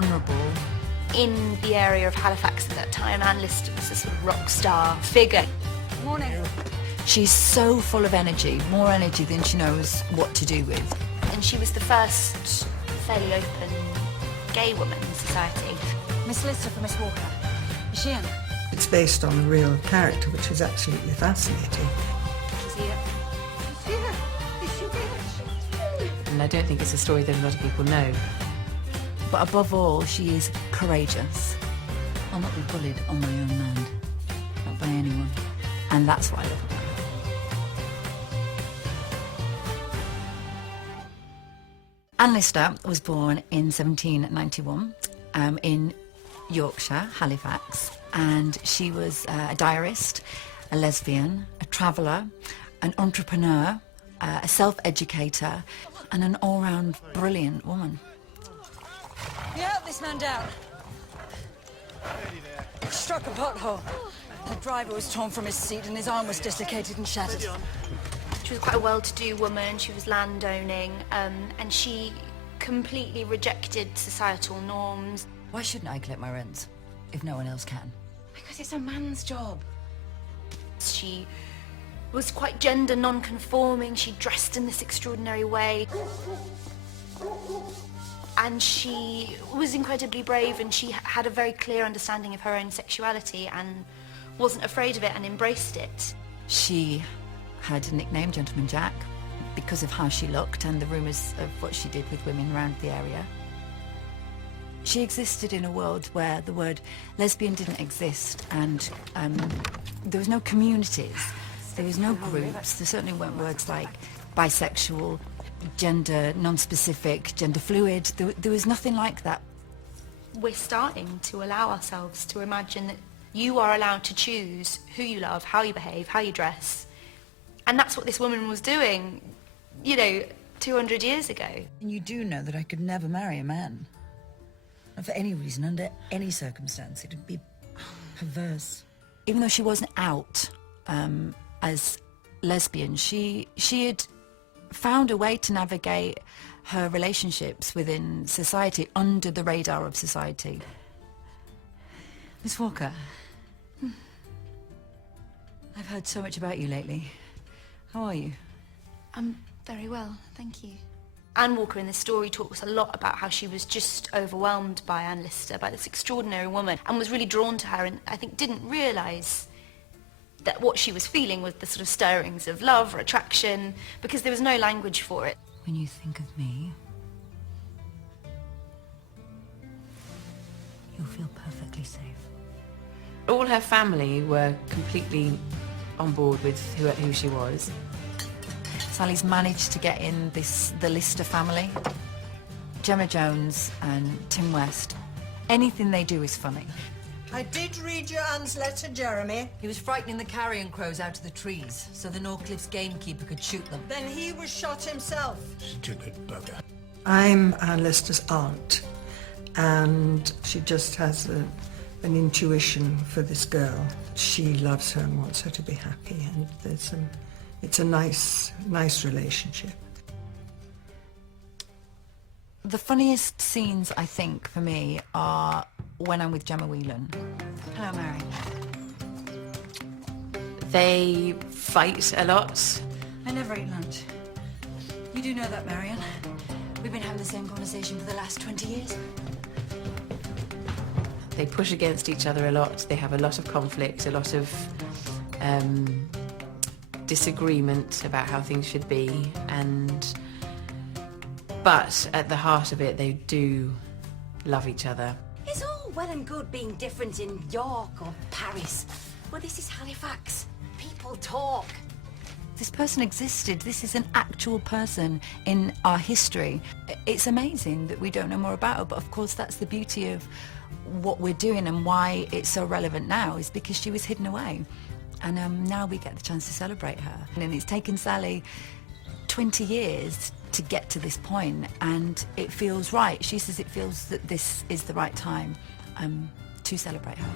vulnerable. In the area of Halifax at that time, Anne Lister was a sort of rock star figure. Morning. She's so full of energy, more energy than she knows what to do with. And she was the first fairly open gay woman in society. Miss Lister for Miss Walker. Is she in? It's based on a real character, which is absolutely fascinating. Is he here? And I don't think it's a story that a lot of people know. But above all, she is courageous. I'll not be bullied on my own land, not by anyone. And that's what I love about her. Anne Lister was born in 1791 in Yorkshire, Halifax, and she was a diarist, a lesbian, a traveller, an entrepreneur, a self-educator, and an all-round brilliant woman. You help this man down. Struck a pothole. The driver was torn from his seat and his arm was dislocated and shattered. She was quite a well-to-do woman, she was landowning, and she completely rejected societal norms. Why shouldn't I collect my rents if no one else can? Because it's a man's job. She was quite gender non-conforming, she dressed in this extraordinary way. And she was incredibly brave, and she had a very clear understanding of her own sexuality and wasn't afraid of it and embraced it. She had a nickname, Gentleman Jack, because of how she looked and the rumours of what she did with women around the area. She existed in a world where the word lesbian didn't exist, and there was no communities, there was no groups, there certainly weren't words like bisexual, gender non-specific, gender fluid. There was nothing like that. We're starting to allow ourselves to imagine that you are allowed to choose who you love, how you behave, how you dress. And that's what this woman was doing, you know, 200 years ago. And you do know that I could never marry a man. Not for any reason, under any circumstance. It would be perverse. Even though she wasn't out as lesbian, she had found a way to navigate her relationships within society, under the radar of society. Miss Walker, I've heard so much about you lately. How are you? I'm very well, thank you. Anne Walker in this story talks a lot about how she was just overwhelmed by Anne Lister, by this extraordinary woman, and was really drawn to her, and I think didn't realise that what she was feeling was the sort of stirrings of love or attraction, because there was no language for it. When you think of me, you'll feel perfectly safe. All her family were completely on board with who she was. Sally's managed to get in the Lister family. Gemma Jones and Tim West. Anything they do is funny. I did read your Anne's letter, Jeremy. He was frightening the carrion crows out of the trees so the Norcliffe's gamekeeper could shoot them. Then he was shot himself. Stupid bugger. I'm Anne Lister's aunt, and she just has an intuition for this girl. She loves her and wants her to be happy, and it's a nice relationship. The funniest scenes, I think, for me, are when I'm with Gemma Whelan. Hello, Mary. They fight a lot. I never eat lunch. You do know that, Marion. We've been having the same conversation for the last 20 years. They push against each other a lot. They have a lot of conflict, a lot of disagreement about how things should be, but at the heart of it, they do love each other. It's all well and good being different in York or Paris, but this is Halifax. People talk. This person existed. This is an actual person in our history. It's amazing that we don't know more about her, but of course that's the beauty of what we're doing and why it's so relevant now, is because she was hidden away. And now we get the chance to celebrate her. And it's taken Sally 20 years to get to this point, and it feels right. She says it feels that this is the right time to celebrate her.